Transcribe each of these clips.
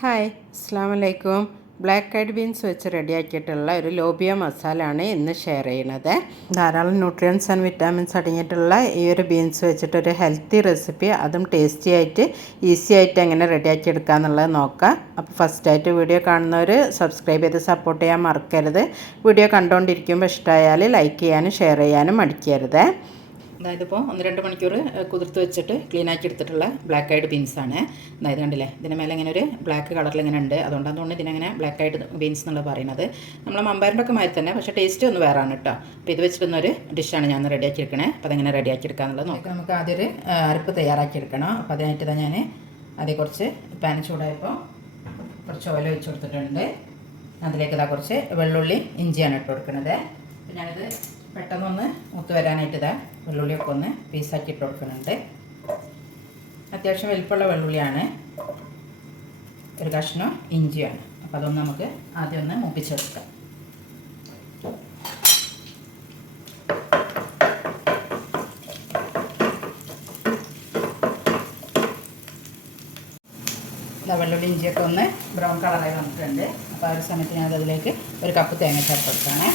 Hi, അസ്സാം വലൈക്കും. Black ഐഡ് beans വെച്ച് റെഡിയാക്കിയിട്ടുള്ള ഒരു ലോബിയ മസാലയാണ് ഇന്ന് ഷെയർ ചെയ്യണത്. ധാരാളം ന്യൂട്രിയൻസ് ആൻഡ് വിറ്റാമിൻസ് അടങ്ങിയിട്ടുള്ള ഈ ഒരു ബീൻസ് വെച്ചിട്ടൊരു ഹെൽത്തി റെസിപ്പി, അതും ടേസ്റ്റി ആയിട്ട് ഈസി ആയിട്ട് എങ്ങനെ റെഡിയാക്കി എടുക്കുക എന്നുള്ളത് നോക്കാം. അപ്പോൾ ഫസ്റ്റായിട്ട് വീഡിയോ കാണുന്നവർ സബ്സ്ക്രൈബ് ചെയ്ത് സപ്പോർട്ട് ചെയ്യാൻ മറക്കരുത്. വീഡിയോ കണ്ടുകൊണ്ടിരിക്കുമ്പോൾ ഇഷ്ടമായാൽ ലൈക്ക് ചെയ്യാനും ഷെയർ ചെയ്യാനും മടിക്കരുത്. അതായത് ഇപ്പോൾ 1-2 മണിക്കൂർ കുതിർത്ത് വെച്ചിട്ട് ക്ലീൻ ആക്കി എടുത്തിട്ടുള്ള ബ്ലാക്ക് ഐഡ് ബീൻസാണ്. അതായത് കണ്ടില്ലേ, ഇതിന് മേലെ ഇങ്ങനെ ഒരു ബ്ലാക്ക് കളറിൽ ഇങ്ങനെ ഉണ്ട്. അതുകൊണ്ടാണ് ഇതിനങ്ങനെ ബ്ലാക്ക് ഐഡ് ബീൻസ് എന്നുള്ളത് പറയുന്നത്. നമ്മളെ മമ്പാരിൻ്റെ ഒക്കെ മാതിരി തന്നെ, പക്ഷേ ടേസ്റ്റ് ഒന്ന് വേറാണ് കേട്ടോ. അപ്പോൾ ഇത് വെച്ചിട്ടൊന്നൊരു ഡിഷാണ് ഞാൻ റെഡിയാക്കി എടുക്കണേ. അപ്പോൾ അതെങ്ങനെ റെഡിയാക്കി എടുക്കുക എന്നുള്ളത് നോക്കാം. നമുക്ക് ആദ്യം ഒരു അരപ്പ് തയ്യാറാക്കി എടുക്കണം. അപ്പോൾ അതിനായിട്ട് തന്നെ ഞാൻ അതേ കുറച്ച് പാൻ ചൂടായപ്പോൾ കുറച്ച് ഓയിൽ ഒഴിച്ച് കൊടുത്തിട്ടുണ്ട്. അതിലേക്ക് ഇതാ കുറച്ച് വെള്ളുള്ളി ഇഞ്ചിയാണ് ഇട്ട് കൊടുക്കുന്നത്. അപ്പോൾ ഞാനിത് പെട്ടെന്നൊന്ന് മൂത്ത് വരാനായിട്ട് ഇതാ വെള്ളുള്ളിയൊക്കെ ഒന്ന് പീസാക്കി ഇട്ട് കൊടുക്കുന്നുണ്ട്. അത്യാവശ്യം വലിപ്പമുള്ള വെള്ളുള്ളിയാണ്. ഒരു കഷ്ണം ഇഞ്ചിയാണ്. അപ്പോൾ അതൊന്ന് നമുക്ക് ആദ്യം ഒന്ന് മൂപ്പിച്ചെടുക്കാം. വെള്ളുള്ളി ഇഞ്ചിയൊക്കെ ഒന്ന് ബ്രൗൺ കളറായി വന്നിട്ടുണ്ട്. അപ്പോൾ ആ ഒരു സമയത്ത് ഞാനത് അതിലേക്ക് ഒരു കപ്പ് തേങ്ങ ചേർത്ത് കൊടുക്കുകയാണ്.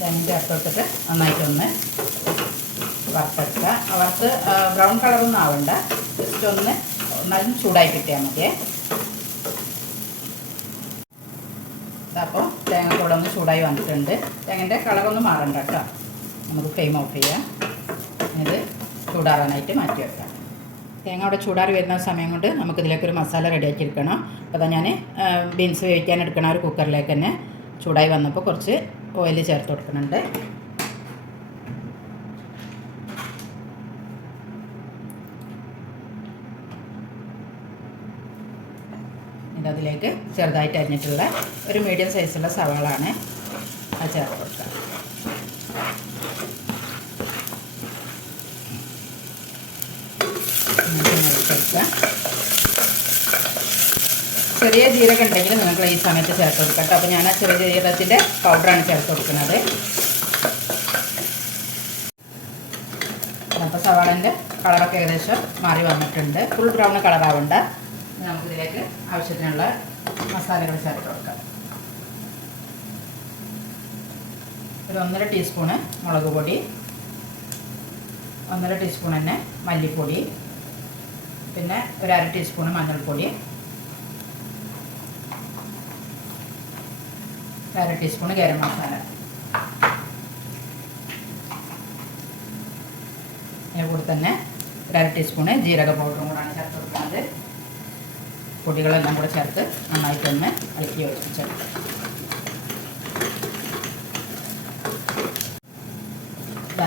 തേങ്ങ ചേർത്ത് കൊടുത്തിട്ട് നന്നായിട്ടൊന്ന് വറുത്തെടുക്കുക. വറുത്ത് ബ്രൗൺ കളറൊന്നും ആവണ്ട, ജസ്റ്റ് ഒന്ന് നല്ല ചൂടായി കിട്ടിയാൽ മതിയേ. അപ്പോൾ തേങ്ങ കൂടെ ഒന്ന് ചൂടായി വന്നിട്ടുണ്ട്. തേങ്ങൻ്റെ കളറൊന്നും മാറണ്ട കേട്ടോ. നമുക്ക് ഫ്ലെയിം ഓഫ് ചെയ്യാം. ഇത് ചൂടാറാനായിട്ട് മാറ്റി വെക്കാം. തേങ്ങ അവിടെ ചൂടാറി വരുന്ന സമയം കൊണ്ട് നമുക്കിതിലേക്കൊരു മസാല റെഡിയാക്കി എടുക്കണം. അപ്പോൾ അതാ ഞാൻ ബീൻസ് വേവിക്കാൻ എടുക്കണ ഒരു കുക്കറിലേക്ക് തന്നെ ചൂടായി വന്നപ്പോൾ കുറച്ച് ഓയിൽ ചേർത്ത് കൊടുക്കുന്നുണ്ട്. ഇതിലേക്ക് ചെറുതായിട്ട് അരിഞ്ഞിട്ടുള്ള ഒരു മീഡിയം സൈസുള്ള സവാളാണ്, അത് ചേർത്ത് കൊടുക്കുക. ചെറിയ ജീരകം ഉണ്ടെങ്കിൽ നിങ്ങൾക്ക് ഈ സമയത്ത് ചേർത്ത് കൊടുക്കാം കേട്ടോ. അപ്പോൾ ഞാൻ ആ ചെറിയ ജീരകത്തിൻ്റെ പൗഡറാണ് ചേർത്ത് കൊടുക്കുന്നത്. അപ്പോൾ സവാളൻ്റെ കളറൊക്കെ ഏകദേശം മാറി വന്നിട്ടുണ്ട്. ഫുൾ ബ്രൗൺ കളറാവണ്ട. നമുക്കിതിലേക്ക് ആവശ്യത്തിനുള്ള മസാലകൾ ചേർത്ത് കൊടുക്കാം. ഒരു 1.5 ടീസ്പൂണ് മുളക് പൊടി, 1.5 ടീസ്പൂൺ തന്നെ മല്ലിപ്പൊടി, പിന്നെ ഒരു 1/2 ടീസ്പൂണ് മഞ്ഞൾപ്പൊടി, 1/2 ടീസ്പൂണ് ഗരം മസാല. ഇതിന് കൂടെ തന്നെ 1/2 ടീസ്പൂണ് ജീരക പൗഡറും കൂടാണ് ചേർത്ത് കൊടുക്കുന്നത്. പൊടികളെല്ലാം കൂടെ ചേർത്ത് നന്നായിട്ടൊന്ന് ഇളക്കി യോജിപ്പിച്ചെടുക്കാം.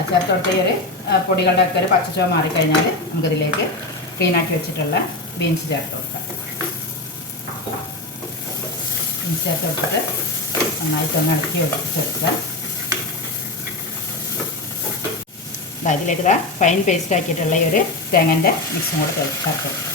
ചേർത്ത് കൊടുത്ത ഈ ഒരു പൊടികളുടെ ഒക്കെ ഒരു പച്ചച്ചുവ മാറിക്കഴിഞ്ഞാൽ നമുക്കിതിലേക്ക് ക്ലീനാക്കി വെച്ചിട്ടുള്ള ബീൻസ് ചേർത്ത് കൊടുക്കാം. ബീൻസ് ചേർത്ത് കൊടുത്തിട്ട് നന്നായിട്ടൊന്ന് ഇളക്കി യോജിപ്പിച്ചെടുക്കുക. ഇതിലേക്ക് ഫൈൻ പേസ്റ്റ് ആക്കിയിട്ടുള്ള ഈ ഒരു തേങ്ങൻ്റെ മിക്സും കൂടെ ചേർത്ത് കൊടുക്കുക.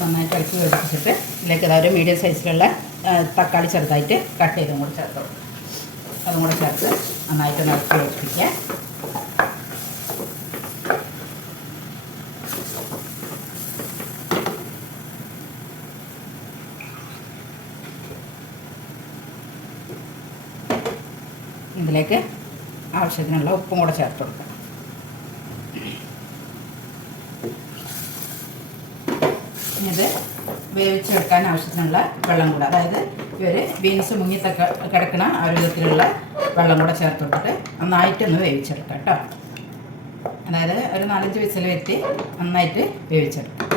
നന്നായിട്ട് ഇളക്കി യോജിപ്പിച്ചിട്ട് ഇതിലേക്ക് ഒരു മീഡിയം സൈസിലുള്ള തക്കാളി ചെറുതായിട്ട് കട്ട് ചെയ്തും കൂടെ ചേർത്ത് കൊടുക്കുക. അതും കൂടെ ചേർത്ത് നന്നായിട്ട് ഇളക്കി യോജിപ്പിക്കുക. ഇതിലേക്ക് ആവശ്യത്തിനുള്ള ഉപ്പും കൂടെ ചേർത്ത് കൊടുക്കുക. ഇത് വേവിച്ചെടുക്കാൻ ആവശ്യത്തിനുള്ള വെള്ളം കൂടെ, അതായത് ഇവർ ബീൻസ് മുങ്ങി കിടക്കുന്ന ആ ഒരു വിധത്തിലുള്ള വെള്ളം കൂടെ ചേർത്ത് കൊടുത്തിട്ട് നന്നായിട്ടൊന്ന് വേവിച്ചെടുക്കാം കേട്ടോ. അതായത് ഒരു 4-5 വിസിൽ വരുത്തി നന്നായിട്ട് വേവിച്ചെടുക്കാം.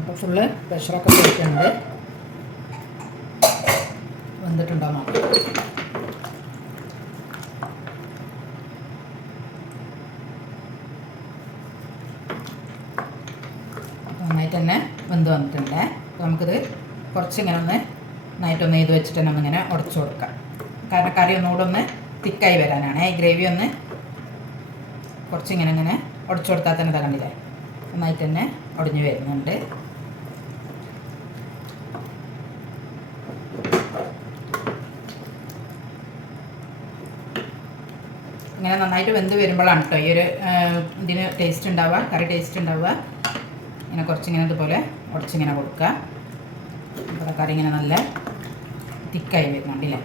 അപ്പോൾ ഫുള്ള് പ്രഷറൊക്കെ പോയിട്ടുണ്ട്. വന്നിട്ടുണ്ടോ നോക്കാം. നന്നായിട്ട് തന്നെ വെന്ത് വന്നിട്ടുണ്ട്. അപ്പോൾ നമുക്കിത് കുറച്ചിങ്ങനെ ഒന്ന് നന്നായിട്ടൊന്ന് ഇത് വെച്ചിട്ട് തന്നെ ഒന്നിങ്ങനെ ഉടച്ചു കൊടുക്കാം. കാരണം കറി ഒന്നുകൂടെ ഒന്ന് തിക്കായി വരാനാണ്. ഈ ഗ്രേവി ഒന്ന് കുറച്ചിങ്ങനെ ഇങ്ങനെ ഉടച്ചു കൊടുത്താൽ തന്നെ കണ്ടില്ലേ, നന്നായിട്ട് തന്നെ ഉടഞ്ഞു വരുന്നുണ്ട്. ഇങ്ങനെ നന്നായിട്ട് വെന്ത് വരുമ്പോഴാണ് കേട്ടോ ഈ ഒരു ഇതിന് ടേസ്റ്റ് ഉണ്ടാവുക, കറി ടേസ്റ്റ് ഉണ്ടാവുക. ഇങ്ങനെ കുറച്ചിങ്ങനെ ഇതുപോലെ ഉടച്ചിങ്ങനെ കൊടുക്കുക. ഇവിടെ കറി ഇങ്ങനെ നല്ല തിക്കായി വരുന്നുണ്ടല്ലേ.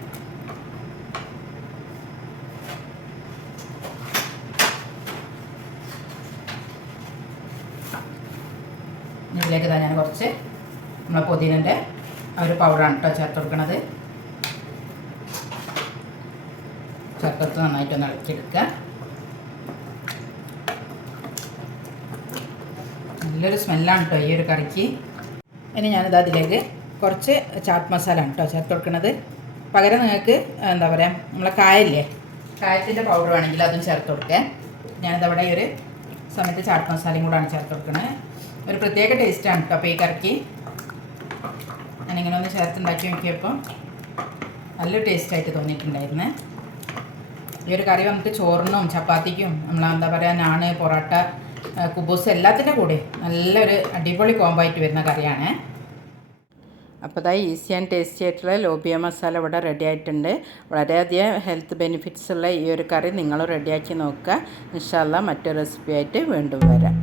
ഇതിലേക്ക് ഞാൻ കുറച്ച് നമ്മളെ പുതിനൻ്റെ ഒരു പൗഡറാണ് കേട്ടോ ചേർത്ത് കൊടുക്കണത്. ചേർത്ത് നന്നായിട്ടൊന്ന് ഇളക്കിയെടുക്കുക. നല്ലൊരു സ്മെല്ലാണ് കേട്ടോ ഈ ഒരു കറിക്ക്. ഇനി ഞാനിത് അതിലേക്ക് കുറച്ച് ചാട്ട് മസാല ആണ് കേട്ടോ ചേർത്ത് കൊടുക്കുന്നത്. പകരം നിങ്ങൾക്ക് എന്താ പറയുക, നമ്മളെ കായല്ലേ, കായത്തിൻ്റെ പൗഡർ വേണമെങ്കിൽ അതും ചേർത്ത് കൊടുക്കുക. ഞാനിതവിടെ ഈ ഒരു സമയത്ത് ചാട്ട് മസാലയും കൂടാണ് ചേർത്ത് കൊടുക്കുന്നത്. ഒരു പ്രത്യേക ടേസ്റ്റാണ് കേട്ടോ അപ്പോൾ ഈ കറിക്ക്. ഞാനിങ്ങനെ ഒന്ന് ചേർത്തുണ്ടാക്കി നോക്കിയപ്പോൾ നല്ലൊരു ടേസ്റ്റായിട്ട് തോന്നിയിട്ടുണ്ടായിരുന്നേ. ഈ ഒരു കറി വന്നിട്ട് ചോറിനും ചപ്പാത്തിക്കും നമ്മളെന്താ പറയുക, നാണ്, പൊറോട്ട, കുബൂസ് എല്ലാത്തിൻ്റെ കൂടെ നല്ലൊരു അടിപൊളി കോംബോ ആയിട്ട് വരുന്ന കറിയാണ്. അപ്പോൾ ഇതാ ഈസി ആൻഡ് ടേസ്റ്റി ആയിട്ടുള്ള ലോബിയ മസാല ഇവിടെ റെഡി ആയിട്ടുണ്ട്. വളരെയധികം ഹെൽത്ത് ബെനിഫിറ്റ്സ് ഉള്ള ഈ ഒരു കറി നിങ്ങൾ റെഡിയാക്കി നോക്കുക. ഇൻഷാ അല്ലാഹ് മറ്റൊരു റെസിപ്പി ആയിട്ട് വീണ്ടും വരാം.